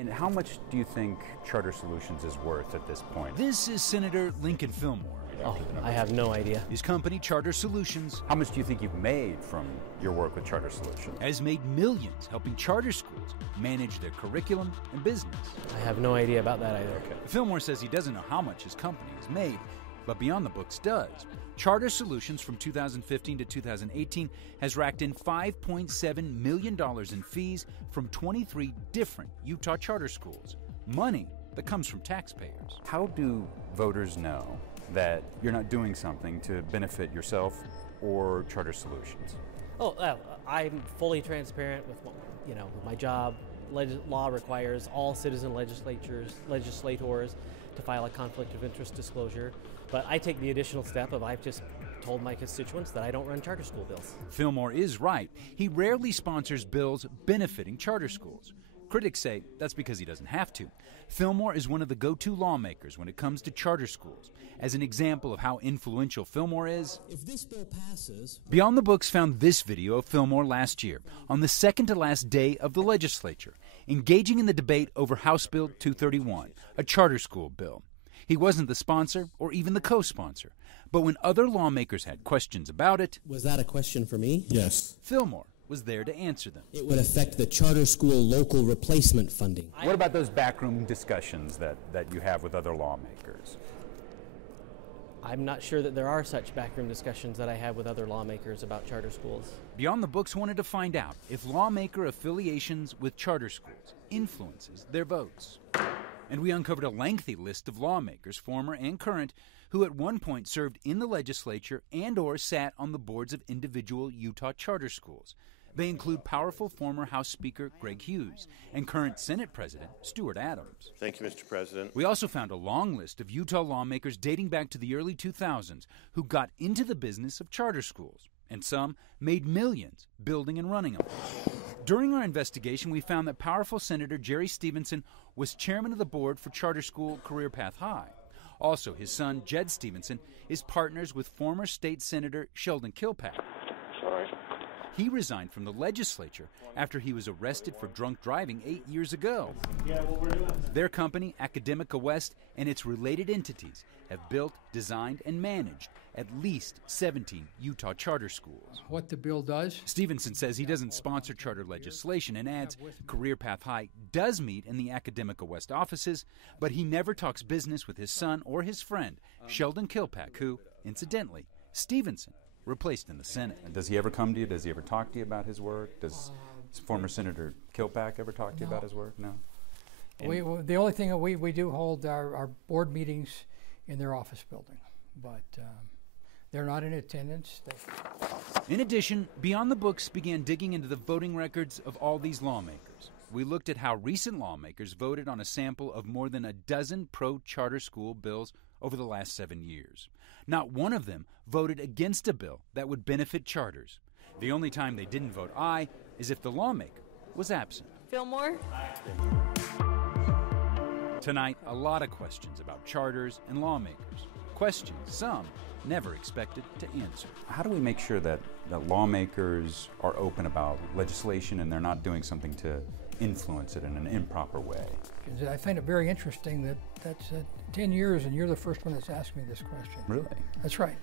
And how much do you think Charter Solutions is worth at this point? This is Senator Lincoln Fillmore. Oh, I have no idea. His company, Charter Solutions, How much do you think you've made from your work with Charter Solutions? has made millions helping charter schools manage their curriculum and business. I have no idea about that either. Fillmore says he doesn't know how much his company has made, but Beyond the Books does. Charter Solutions from 2015 to 2018 has racked in $5.7 million in fees from 23 different Utah charter schools. Money that comes from taxpayers. How do voters know that you're not doing something to benefit yourself or Charter Solutions? Oh, I'm fully transparent with with my job. Law requires all citizen legislators to file a conflict of interest disclosure, but I take the additional step of I've just told my constituents that I don't run charter school bills. Fillmore is right. He rarely sponsors bills benefiting charter schools. Critics say that's because he doesn't have to. Fillmore is one of the go-to lawmakers when it comes to charter schools. As an example of how influential Fillmore is, if this bill passes... Beyond the Books found this video of Fillmore last year, on the second-to-last day of the legislature, engaging in the debate over House Bill 231, a charter school bill. He wasn't the sponsor or even the co-sponsor. But when other lawmakers had questions about it... Was that a question for me? Yes. Fillmore was there to answer them. It would affect the charter school local replacement funding. What about those backroom discussions that you have with other lawmakers? I'm not sure that there are such backroom discussions that I have with other lawmakers about charter schools. Beyond the Books wanted to find out if lawmaker affiliations with charter schools influences their votes. And we uncovered a lengthy list of lawmakers, former and current, who at one point served in the legislature and or sat on the boards of individual Utah charter schools. They include powerful former House Speaker Greg Hughes and current Senate President Stuart Adams. Thank you, Mr. President. We also found a long list of Utah lawmakers dating back to the early 2000s who got into the business of charter schools, and some made millions building and running them. During our investigation, we found that powerful Senator Jerry Stevenson was chairman of the board for charter school Career Path High. Also, his son, Jed Stevenson, is partners with former state Senator Sheldon Kilpack. Sorry. He resigned from the legislature after he was arrested for drunk driving 8 years ago. Their company, Academica West, and its related entities have built, designed, and managed at least 17 Utah charter schools. What the bill does? Stevenson says he doesn't sponsor charter legislation and adds Career Path High does meet in the Academica West offices, but he never talks business with his son or his friend, Sheldon Kilpack, who, incidentally, Stevenson replaced in the Senate. And does he ever come to you? Does he ever talk to you about his work? Does former Senator Kilpack ever talk to you about his work? No? The only thing that we do hold our board meetings in their office building, but they're not in attendance. In addition, Beyond the Books began digging into the voting records of all these lawmakers. We looked at how recent lawmakers voted on a sample of more than a dozen pro-charter school bills over the last 7 years. Not one of them voted against a bill that would benefit charters. The only time they didn't vote aye is if the lawmaker was absent. Fillmore? Tonight, a lot of questions about charters and lawmakers. Questions some never expected to answer. How do we make sure that lawmakers are open about legislation and they're not doing something to influence it in an improper way? I find it very interesting that that's 10 years and you're the first one that's asked me this question. Really? That's right.